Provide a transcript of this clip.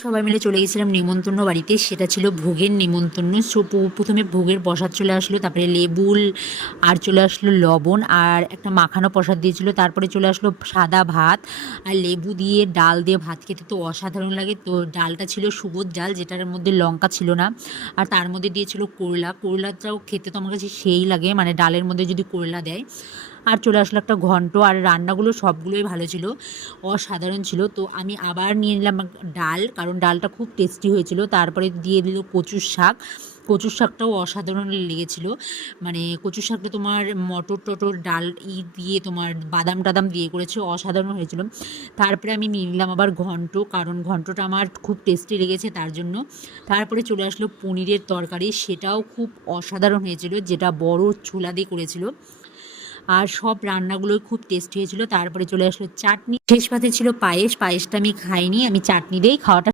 সবাই মিলে চলে গেছিলাম নিমন্ত্রণ বাড়িতে। সেটা ছিল ভোগের নিমন্ত্রণ। প্রথমে ভোগের প্রসাদ চলে আসলো, তারপরে লেবুল আর চলে আসলো লবণ আর একটা মাখানো প্রসাদ দিয়েছিল। তারপরে চলে আসলো সাদা ভাত আর লেবু দিয়ে ডাল দিয়ে ভাত খেতে তো অসাধারণ লাগে। তো ডালটা ছিল সুবোধ ডাল, যেটার মধ্যে লঙ্কা ছিল না, আর তার মধ্যে দিয়েছিল করলা। করলাটাও খেতে তো আমার কাছে সেই লাগে, মানে ডালের মধ্যে যদি করলা দেয়। আর চলে আসলো একটা ঘন্ট, আর রান্নাগুলো সবগুলোই ভালো ছিল, অসাধারণ ছিল। তো আমি আবার নিয়ে নিলাম ডাল, কারণ ডালটা খুব টেস্টি হয়েছিল। তারপরে দিয়ে দিল কচুর শাক। কচুর শাকটাও অসাধারণ লেগেছিল। মানে কচুর শাকটা তোমার মটর টটর ডাল দিয়ে তোমার বাদাম টাদাম দিয়ে করেছে, অসাধারণ হয়েছিল। তারপরে আমি নিয়ে নিলাম আবার ঘন্ট, কারণ ঘন্টটা আমার খুব টেস্টি লেগেছে তার জন্য। তারপরে চলে আসলো পনিরের তরকারি, সেটাও খুব অসাধারণ হয়েছিল, যেটা বড় ছোলা দিয়ে করেছিল। আর সব রান্নাগুলোই খুব টেস্টি হয়েছিল। তারপরে চলে আসলো চাটনি, শেষ পাতে ছিল পায়েস। পায়েসটা আমি খাইনি, আমি চাটনি দিয়েই খাওয়াটা